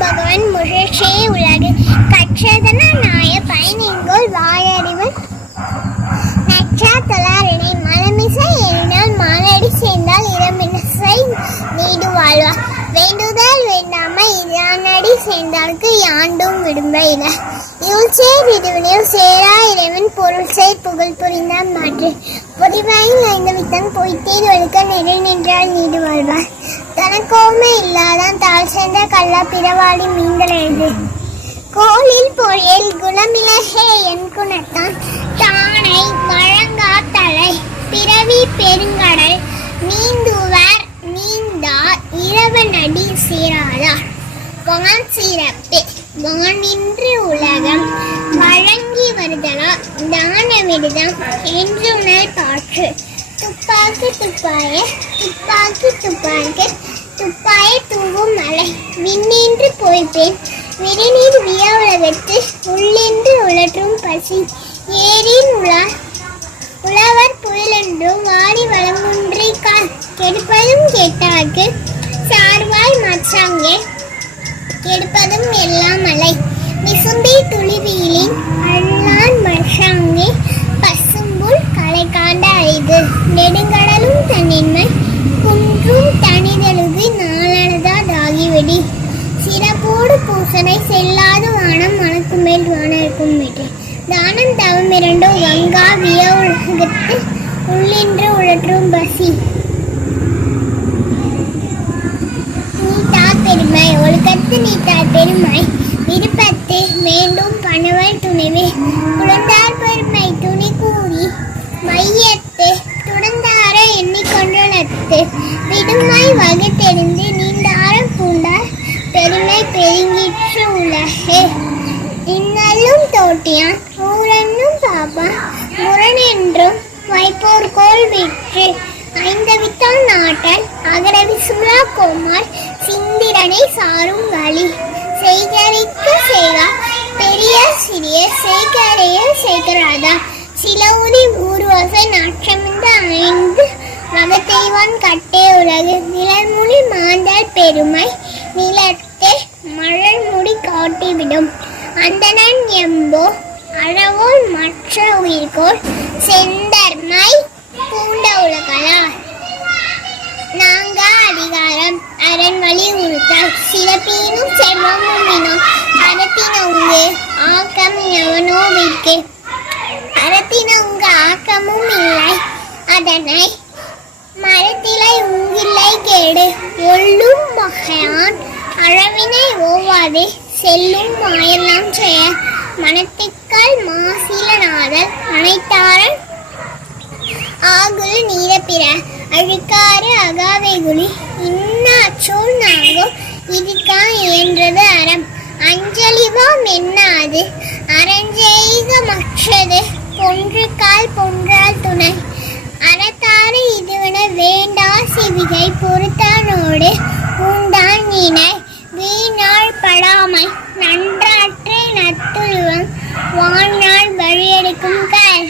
பகவன் முகழ்ச்சியை உலகு கற்றதன நாய பயனிங்கோல் வாயறிவு. நற்றா தொழாரினை மலமிசை எறினால் மானடி சேர்ந்தால் இடமிசை நீடு வாழ்வா. வேண்டுதல் வேண்டாமல் யானடி சேர்ந்தாலுக்கு யாண்டும் விடும்ப இல. இவள் சேர் சேரா இறைவன் பொருள் சேர் புகழ் புரிந்தான் மாற்று. பொறிவாயில் ஐந்து வித்தன் பொய்த்தீர் ஒழுக்க நிறை நின்றால் நீடு வாழ்வார். தனக்கோமே இல்லாதான் தாழ் சேர்ந்த கள்ள பிறவாளி மீன்கள் எழுது கோலில் பொழில் குணமிலகே என் குணத்தான். தானை வழங்கா தலை பிறவி பெருங்கடல் நீந்துவர் நீந்தா இரவனடி சீராதார் வான் சிறப்பு வானின்று உலகம் வழங்கி வருதலா. தான விடுதம் என்றுணர் பாற்று துப்பாக்கி துப்பாய துப்பாக்கி துப்பாக்கு துப்பாய தூவும் மலை விண்ணின்று போய்ப்பேன் விரிநீர் விய உள்ளென்று உள்ளின்று உழற்றும் பசி. ஏரின் உலா உழவர் புயலென்றும் வாடி வளமுன்றி கால். கெடுப்பதும் கேட்டார்க்கு. சார்வாய் மச்சாங்கே கெடுப்பதும் எல்லாம் மலை விசும்பி துளிவியலின் அண்ணான் மச்சாங்கே பசும்புல் களை காண்ட அரிது. நெடுங்கள் சிறப்போடு பூசனை செல்லாத வானம் மனக்கு மேல் வானருக்கும் மேட்டே தானம் தவம் இரண்டும் கங்கா விய உலகத்து உள்ளின்று உழற்றும் பசி. நீத்தா பெருமை ஒழுக்கத்து நீத்தா பெருமை. இன்னல்லும் தோட்டியான் ஊரென்னும் முரண் முரணென்றும் வைப்போர் கோல் விற்று. ஐந்தவித்தான் நாட்டல் அகரவி சுலா கோமார் சிந்திரனை சாரும் வழி. செய்கரிக்க செய்கா பெரிய சிறிய செய்கரைய செய்கிறாதா சில உரி ஊர்வசை நாற்றமிந்த ஐந்து அகத்தெய்வான் கட்டே உலகு. நிழல்முடி மாந்தர் பெருமை நிலத்தை மழல் முடி காட்டிவிடும். அந்தனன் எம்போ அறவோல் மற்ற உயிர்கோள் செந்தர்மை பூண்ட உலகளா நாங்க அதிகாரம் அரண் வழி உறுத்தல். சிறப்பீனும் செல்வமும் இனம் அறத்தினவுங்கு ஆக்கம் எவனோ விற்கு அறத்தினவுங்க ஆக்கமும் இல்லை அதனை மரத்திலை உங்கில்லை கேடு. ஒள்ளும் மகையான் அழவினை ஓவாது. செல்லும் மாயெல்லாம் செய்ய மனத்திற்கால் மாசிலநாதல் அனைத்தாரன் ஆகுல் நீரப்பிற அழுக்காறு அகாவைகுலி இன்னாச்சோல் நாங்கோ இதுக்கா இயன்றது அறம். அஞ்சலிவாம் என்னாது அரஞ்செய்க மற்றது பொன்றுக்கால் பொன்றால் துணை. அறத்தாறு இதுவன வேண்டா சிவிகை பொறுத்தானோடு படாமை நன்றாற்றே நத்துழுவம் வாழ்நாள் வழியெடுக்கும் கல்.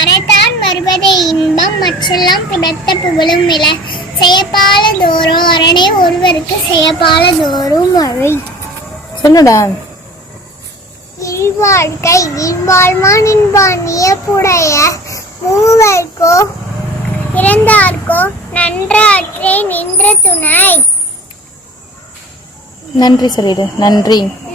அறத்தான் வருவதே இன்பம் மற்றெல்லாம் பிறத்த புகழும் வில செய்யப்பால தோறும் அரணே ஒருவருக்கு செய்யப்பால தோறும் வழி. சொல்லுடா இல்வாழ்க்கை இல்வாழ்வான் என்பான் நியப்புடைய மூவர்க்கோ இறந்தார்க்கோ நன்றாற்றே நின்ற துணை. நன்றி சொல்லிடு நன்றி நன்றி.